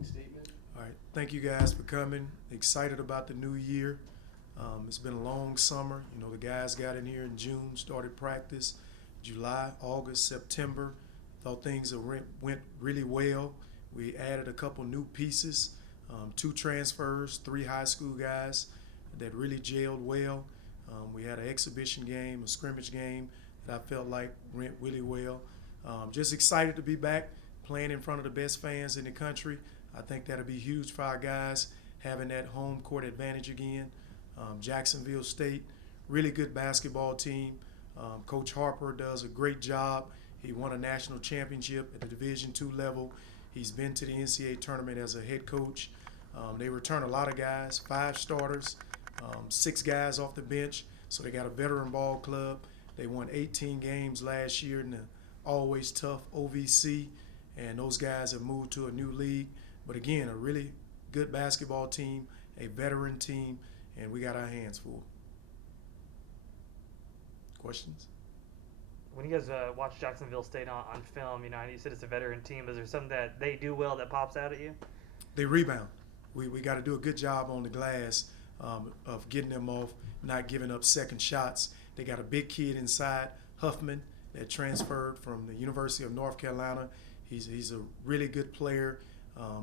opening statement. All right, thank you guys for coming. Excited about the new year. It's been a long summer. You know, the guys got in here in June, started practice, July, August, September. Thought things went really well. We added a couple new pieces, 2 transfers, 3 high school guys that really gelled well. We had an exhibition game, a scrimmage game that I felt like went really well. Just excited to be back playing in front of the best fans in the country. I think that'll be huge for our guys, having that home court advantage again. Jacksonville State, really good basketball team. Coach Harper does a great job. He won a national championship at the Division II level. He's been to the NCAA tournament as a head coach. They return a lot of guys, 5 starters, 6 guys off the bench. So they got a veteran ball club. They won 18 games last year in the always tough OVC, and those guys have moved to a new league. But again, a really good basketball team, a veteran team, and we got our hands full. Questions? When you guys watch Jacksonville State on film, you know, and you said it's a veteran team, is there something that they do well that pops out at you? They rebound. We got to do a good job on the glass of getting them off, not giving up second shots. They got a big kid inside, Huffman, that transferred from the University of North Carolina. He's a really good player.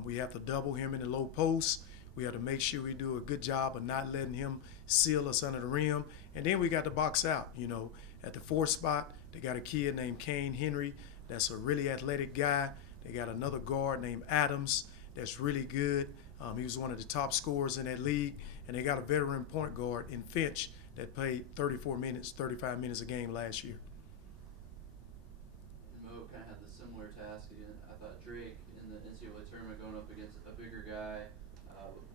We have to double him in the low post. We have to make sure we do a good job of not letting him seal us under the rim. And then we got to box out, you know. At the 4th spot, they got a kid named Kane Henry that's a really athletic guy. They got another guard named Adams that's really good. He was one of the top scorers in that league. And they got a veteran point guard in Finch that played 35 minutes a game last year. Mo kind of had the similar task. I thought Drake in the NCAA tournament going up against a bigger guy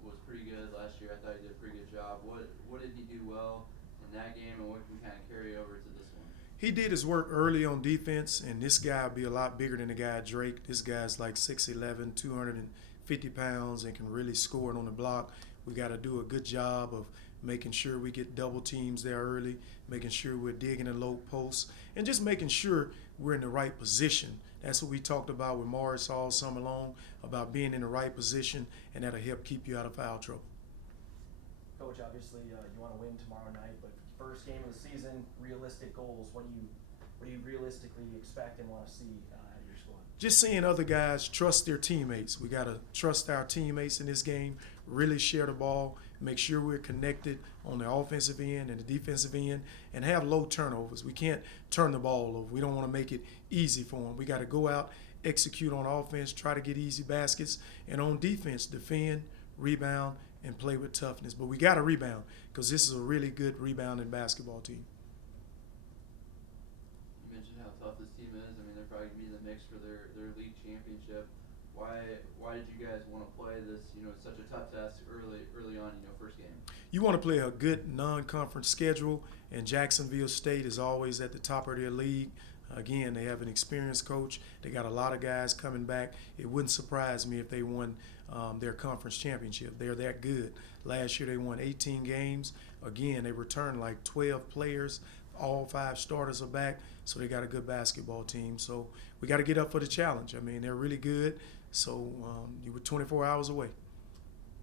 was pretty good last year. I thought he did a pretty good job. What did he do well in that game, and what can kind of carry over to this one? He did his work early on defense, and this guy will be a lot bigger than the guy Drake. This guy's like 6'11", 250 pounds, and can really score it on the block. We got to do a good job of making sure we get double teams there early, making sure we're digging the low posts, and just making sure we're in the right position. That's what we talked about with Morris all summer long, about being in the right position, and that'll help keep you out of foul trouble. Coach, obviously you want to win tomorrow night, but first game of the season, realistic goals. What do you realistically expect and want to see out of your squad? Just seeing other guys trust their teammates. We got to trust our teammates in this game, really share the ball, make sure we're connected on the offensive end and the defensive end, and have low turnovers. We can't turn the ball over. We don't want to make it easy for them. We got to go out, execute on offense, try to get easy baskets, and on defense, defend, rebound, and play with toughness. But we got to rebound because this is a really good rebounding basketball team. You mentioned how tough this team is. I mean, they're probably going to be in the mix for their league championship. Why did you guys want to play this, you know, such a tough test early on, you know, first game? You want to play a good non-conference schedule, and Jacksonville State is always at the top of their league. Again, they have an experienced coach. They got a lot of guys coming back. It wouldn't surprise me if they won their conference championship. They're that good. Last year they won 18 games. Again, they returned like 12 players. All 5 starters are back, so they got a good basketball team. So we got to get up for the challenge. I mean, they're really good. So you were 24 hours away.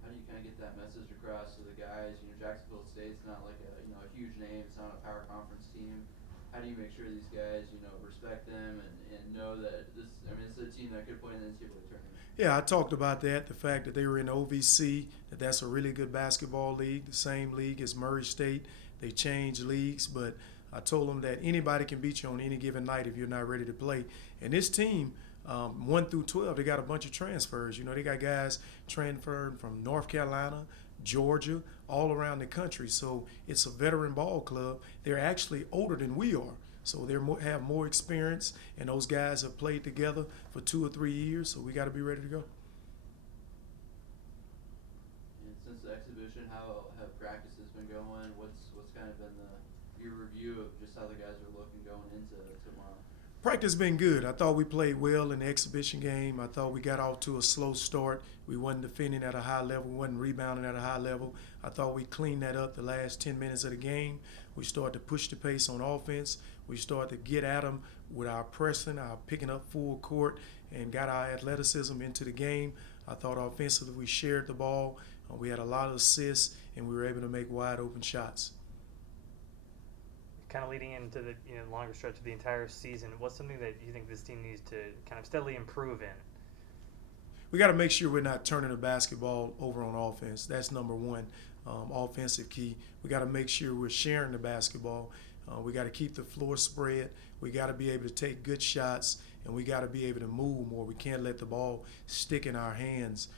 How do you kind of get that message across to the guys? You know, Jacksonville State's not like a huge name. It's not a power conference team. How do you make sure these guys, you know, respect them and know that this? I mean, it's a team that could play in the NCAA tournament. Yeah, I talked about that. The fact that they were in OVC, that's a really good basketball league. The same league as Murray State. They changed leagues, but I told them that anybody can beat you on any given night if you're not ready to play. And this team, 1 through 12, they got a bunch of transfers. You know, they got guys transferred from North Carolina, Georgia, all around the country. So it's a veteran ball club. They're actually older than we are. So they have more experience, and those guys have played together for 2 or 3 years. So we got to be ready to go. And since the exhibition, how have practices been going? What's kind of been your review of just how the guys are looking going into tomorrow? Practice been good. I thought we played well in the exhibition game. I thought we got off to a slow start. We wasn't defending at a high level. We wasn't rebounding at a high level. I thought we cleaned that up the last 10 minutes of the game. We started to push the pace on offense. We started to get at them with our pressing, our picking up full court, and got our athleticism into the game. I thought offensively we shared the ball. We had a lot of assists, and we were able to make wide open shots. Kind of leading into the longer stretch of the entire season, what's something that you think this team needs to kind of steadily improve in? We got to make sure we're not turning the basketball over on offense. That's number one, offensive key. We got to make sure we're sharing the basketball. We got to keep the floor spread. We got to be able to take good shots, and we got to be able to move more. We can't let the ball stick in our hands,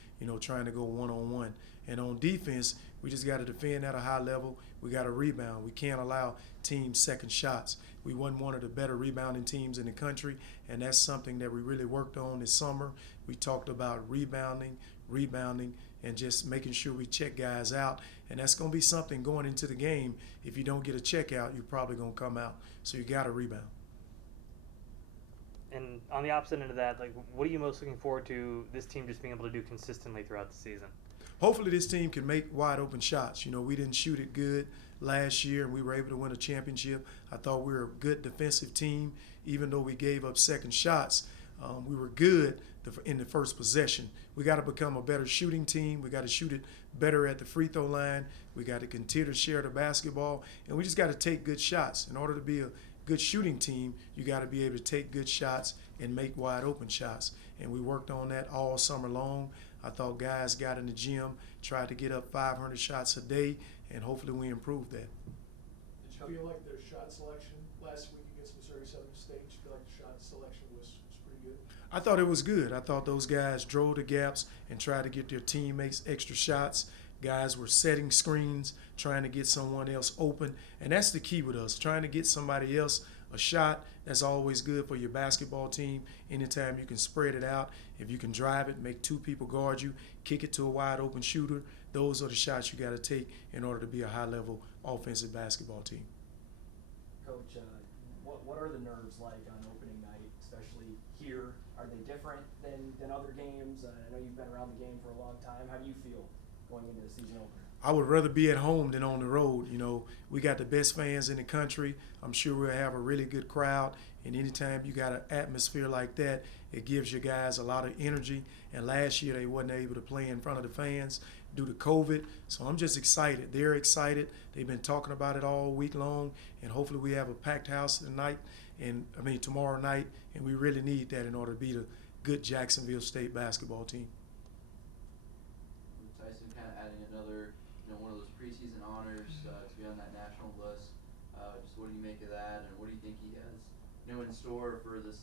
trying to go one-on-one. And on defense, we just got to defend at a high level. We got to rebound. We can't allow teams second shots. We wasn't one of the better rebounding teams in the country, and that's something that we really worked on this summer. We talked about rebounding, and just making sure we check guys out. And that's going to be something going into the game. If you don't get a check out, you're probably going to come out. So you got to rebound. And on the opposite end of that, what are you most looking forward to this team just being able to do consistently throughout the season? Hopefully this team can make wide open shots. We didn't shoot it good last year, and we were able to win a championship. I thought we were a good defensive team. Even though we gave up second shots, we were good in the first possession. We got to become a better shooting team. We got to shoot it better at the free throw line. We got to continue to share the basketball, and we just got to take good shots. In order to be a good shooting team, you got to be able to take good shots and make wide open shots. And we worked on that all summer long. I thought guys got in the gym, tried to get up 500 shots a day, and hopefully we improved that. Did you feel like the shot selection last week against Missouri Southern State, did you feel like the shot selection was pretty good? I thought it was good. I thought those guys drove the gaps and tried to get their teammates extra shots. Guys were setting screens, trying to get someone else open, and that's the key with us, trying to get somebody else a shot. That's always good for your basketball team. Anytime you can spread it out, if you can drive it, make two people guard you, kick it to a wide open shooter, those are the shots you got to take in order to be a high-level offensive basketball team. Coach, what are the nerves like on opening night, especially here? Are they different than other games? I know you've been around the game for a long time. How do you feel going into the season opener? I would rather be at home than on the road. We got the best fans in the country. I'm sure we'll have a really good crowd. And anytime you got an atmosphere like that, it gives your guys a lot of energy. And last year they wasn't able to play in front of the fans due to COVID. So I'm just excited. They're excited. They've been talking about it all week long. And hopefully we have a packed house tomorrow night. And we really need that in order to beat a good Jacksonville State basketball team. Tyshon kind of adding another, one of those preseason honors to be on that national list. Just what do you make of that, and what do you think he has, in store for this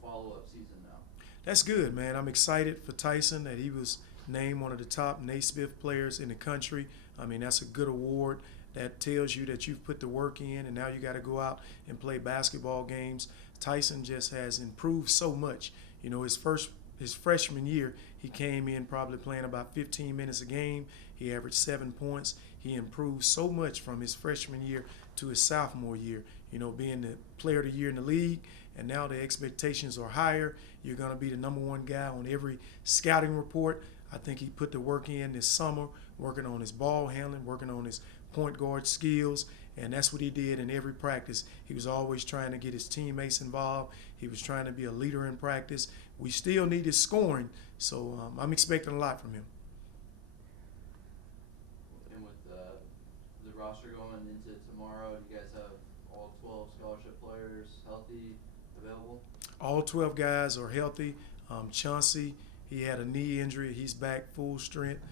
follow-up season now? That's good, man. I'm excited for Tyshon that he was named one of the top Naismith players in the country. That's a good award. That tells you that you've put the work in, and now you got to go out and play basketball games. Tyshon just has improved so much. His freshman year, he came in probably playing about 15 minutes a game. He averaged 7 points. He improved so much from his freshman year to his sophomore year, being the player of the year in the league. And now the expectations are higher. You're going to be the number one guy on every scouting report. I think he put the work in this summer, working on his ball handling, working on his point guard skills, and that's what he did in every practice. He was always trying to get his teammates involved. He was trying to be a leader in practice. We still need his scoring, so I'm expecting a lot from him. And with the roster going into tomorrow, do you guys have all 12 scholarship players healthy, available? All 12 guys are healthy. Chauncey, he had a knee injury. He's back full strength.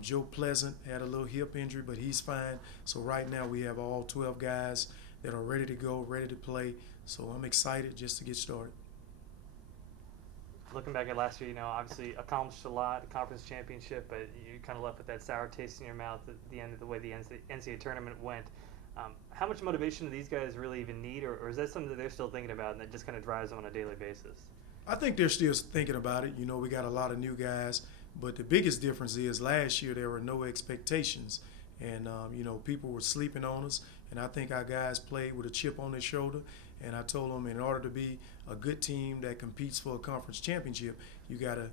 Joe Pleasant had a little hip injury, but he's fine. So right now we have all 12 guys that are ready to go, ready to play. So I'm excited just to get started. Looking back at last year, obviously accomplished a lot, conference championship, but you kind of left with that sour taste in your mouth at the end of the way the NCAA tournament went. How much motivation do these guys really even need, or is that something that they're still thinking about and that just kind of drives them on a daily basis? I think they're still thinking about it. We got a lot of new guys. But the biggest difference is last year there were no expectations. And, people were sleeping on us. And I think our guys played with a chip on their shoulder. And I told them in order to be a good team that competes for a conference championship, you got to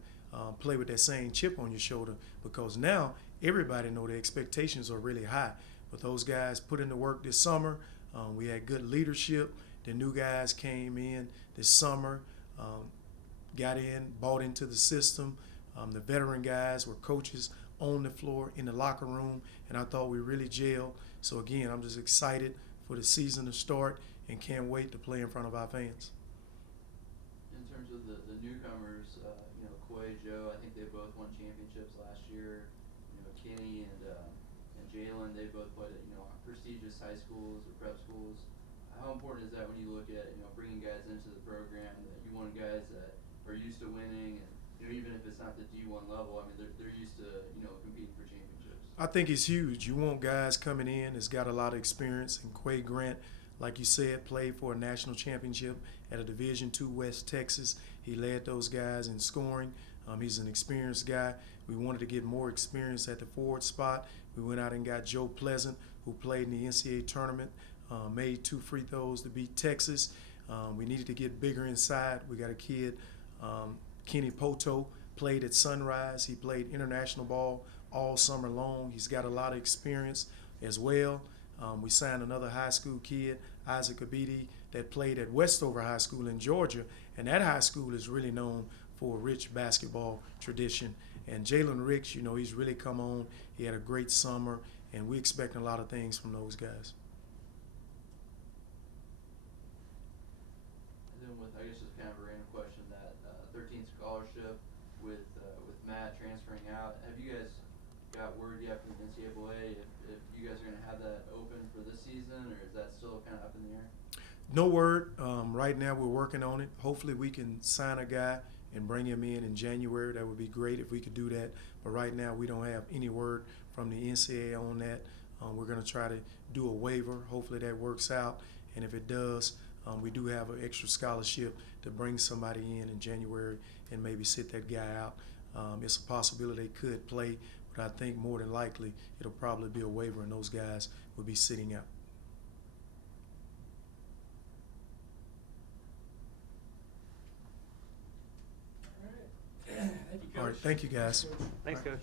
play with that same chip on your shoulder. Because now everybody know the expectations are really high. But those guys put in the work this summer. We had good leadership. The new guys came in this summer. got in, bought into the system. The veteran guys were coaches on the floor, in the locker room, and I thought we really gelled. So again, I'm just excited for the season to start and can't wait to play in front of our fans. In terms of the newcomers, Quay, Joe, I think they both won championships last year. Kenny and Jalen, they both played at prestigious high schools or prep schools. How important is that when you look at bringing guys into the program, that you want guys that are used to winning, and even if it's not the D1 level, I mean they're used to competing for championships. I think it's huge. You want guys coming in that's got a lot of experience. And Quay Grant, like you said, played for a national championship at a Division II West Texas. He led those guys in scoring. He's an experienced guy. We wanted to get more experience at the forward spot. We went out and got Joe Pleasant, who played in the NCAA tournament, made 2 free throws to beat Texas. We needed to get bigger inside. We got a kid, Kenny Poto, played at Sunrise. He played international ball all summer long. He's got a lot of experience as well. We signed another high school kid, Isaac Abidi, that played at Westover High School in Georgia, and that high school is really known for a rich basketball tradition. And Jalen Ricks, he's really come on. He had a great summer, and we expect a lot of things from those guys. And then I guess just kind of a random question, that 13th scholarship with Matt transferring out, have you guys got word yet from the NCAA if you guys are going to have that open for this season, or is that still kind of up in the air? No word. Right now we're working on it. Hopefully we can sign a guy and bring him in January. That would be great if we could do that. But right now we don't have any word from the NCAA on that. We're going to try to do a waiver. Hopefully that works out. And if it does, we do have an extra scholarship to bring somebody in January and maybe sit that guy out. It's a possibility they could play, but I think more than likely it'll probably be a waiver and those guys will be sitting out. All right. Thank you, Coach. All right, thank you guys. Thanks, Coach.